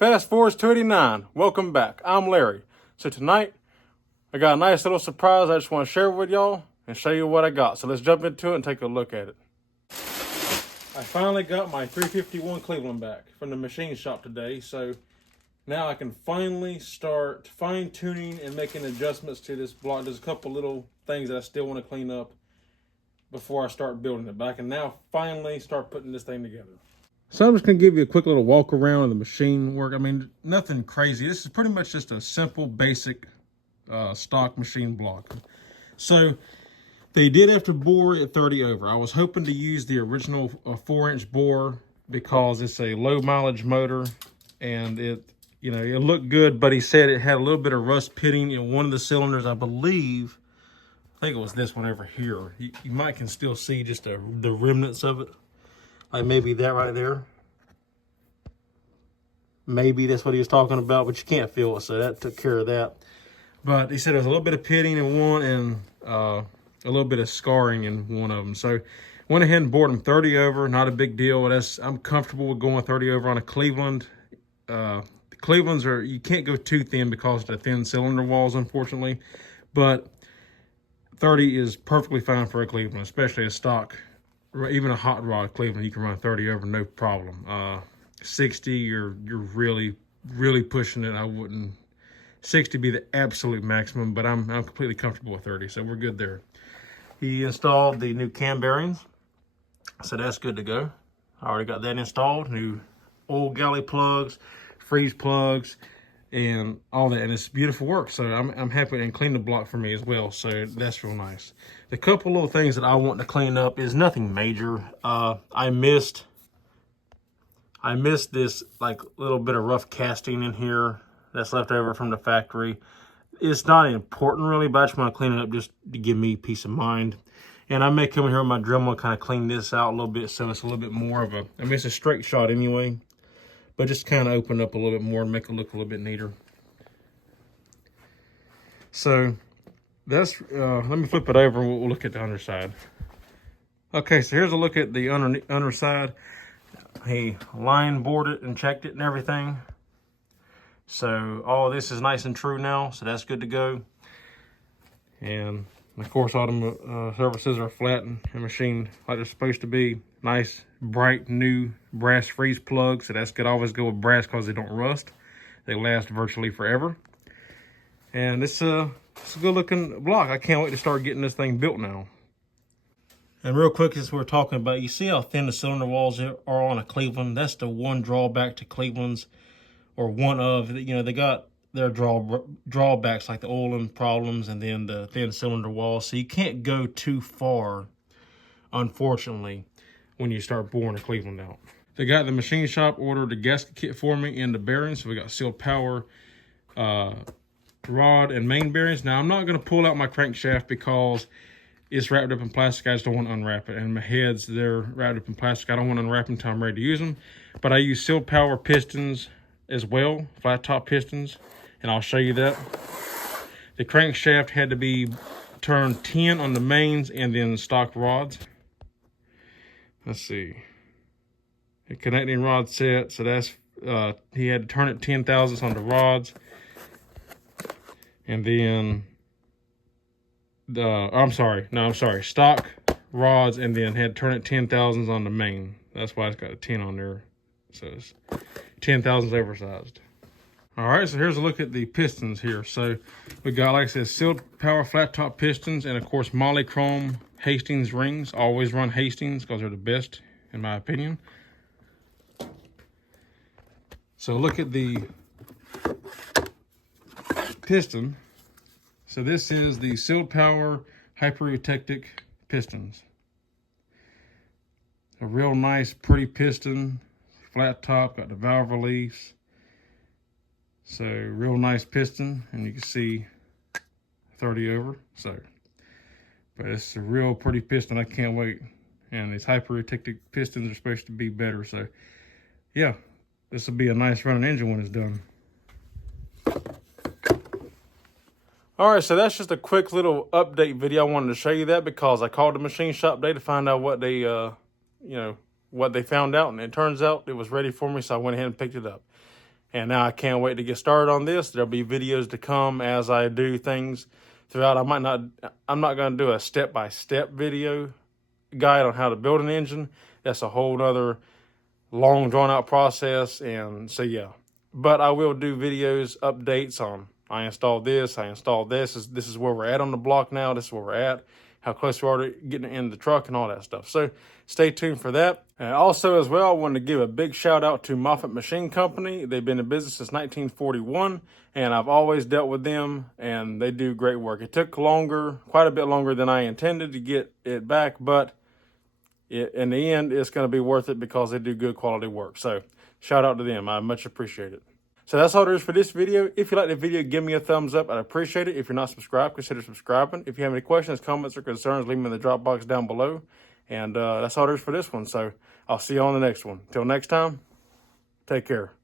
Fast forwards to 89. Welcome back. I'm Larry. So tonight, I got a nice little surprise I just want to share with y'all and show you what I got. So let's jump into it and take a look at it. I finally got my 351 Cleveland back from the machine shop today. So now I can finally start fine-tuning and making adjustments to this block. There's a couple little things that I still want to clean up before I start building it. But I can now finally start putting this thing together. So I'm just going to give you a quick little walk around of the machine work. I mean, nothing crazy. This is pretty much just a simple, basic stock machine block. So they did have to bore at 30 over. I was hoping to use the original 4-inch bore because it's a low mileage motor and it looked good, but he said it had a little bit of rust pitting in one of the cylinders, I believe. I think it was this one over here. You might can still see just the remnants of it. Like maybe that right there. Maybe that's what he was talking about, but you can't feel it, so that took care of that. But he said there's a little bit of pitting in one and a little bit of scarring in one of them. So went ahead and bored them 30 over, not a big deal. I'm comfortable with going 30 over on a Cleveland. The Clevelands you can't go too thin because of the thin cylinder walls, unfortunately. But 30 is perfectly fine for a Cleveland, especially a stock. Even a hot rod Cleveland, you can run 30 over, no problem. 60, you're really, really pushing it. I wouldn't. 60 be the absolute maximum, but I'm completely comfortable with 30, so we're good there. He installed the new cam bearings, so that's good to go. I already got that installed. New oil galley plugs, freeze plugs, and all that, and it's beautiful work. So I'm happy, and clean the block for me as well, so that's real nice. The couple little things that I want to clean up is nothing major. I missed this like little bit of rough casting in here that's left over from the factory. It's not important really, but I just want to clean it up just to give me peace of mind. And I may come in here with my Dremel and kind of clean this out a little bit so it's a little bit more of it's a straight shot anyway, but just kind of open up a little bit more and make it look a little bit neater. So that's, let me flip it over and we'll look at the underside. Okay, so here's a look at the underside. He line boarded and checked it and everything. So all this is nice and true now, so that's good to go. And of course, all the surfaces are flat and machined like they're supposed to be. Nice, bright, new brass freeze plugs. So that's good. I always go with brass because they don't rust. They last virtually forever. And it's a good looking block. I can't wait to start getting this thing built now. And real quick, as we're talking about, you see how thin the cylinder walls are on a Cleveland? That's the one drawback to Cleveland's, or one of, they got their drawbacks like the oiling problems and then the thin cylinder walls. So you can't go too far, unfortunately, when you start boring a Cleveland out. They got the machine shop ordered the gasket kit for me and the bearings. So we got sealed power, rod and main bearings. Now I'm not going to pull out my crankshaft because it's wrapped up in plastic. I just don't want to unwrap it. And my heads, they're wrapped up in plastic. I don't want to unwrap them until I'm ready to use them. But I use sealed power pistons as well, flat top pistons, and I'll show you that. The crankshaft had to be turned 10 on the mains and then stock rods. Let's see. The connecting rod set, so that's, he had to turn it 10 thousandths on the rods. And then, stock rods, and then had to turn it 10 thousandths on the main. That's why it's got a 10 on there. So it's 10 thousandths oversized. All right, so here's a look at the pistons here. So we got, like I said, sealed power flat top pistons, and of course Molychrome Hastings rings. Always run Hastings because they're the best in my opinion. So look at the piston. So this is the sealed power hypereutectic pistons. A real nice, pretty piston, flat top, got the valve reliefs. So real nice piston, and you can see 30 over. So, but it's a real pretty piston. I can't wait. And these hypereutectic pistons are supposed to be better. So, yeah, this will be a nice running engine when it's done. All right, so that's just a quick little update video. I wanted to show you that because I called the machine shop today to find out what they, what they found out, and it turns out it was ready for me, so I went ahead and picked it up. And now I can't wait to get started on this. There'll be videos to come as I do things throughout. I'm not going to do a step-by-step video guide on how to build an engine. That's a whole nother long drawn out process. And so, yeah, but I will do videos, updates on, I installed this, I installed this. This is where we're at on the block now. This is where we're at, how close we are to getting it in the truck and all that stuff. So stay tuned for that. And also as well, I wanted to give a big shout out to Moffett Machine Company. They've been in business since 1941, and I've always dealt with them, and they do great work. It took quite a bit longer than I intended to get it back, but in the end, it's going to be worth it because they do good quality work. So shout out to them. I much appreciate it. So that's all there is for this video. If you like the video, give me a thumbs up. I'd appreciate it. If you're not subscribed, consider subscribing. If you have any questions, comments, or concerns, leave them in the drop box down below. And that's all there is for this one. So I'll see you on the next one. Till next time, take care.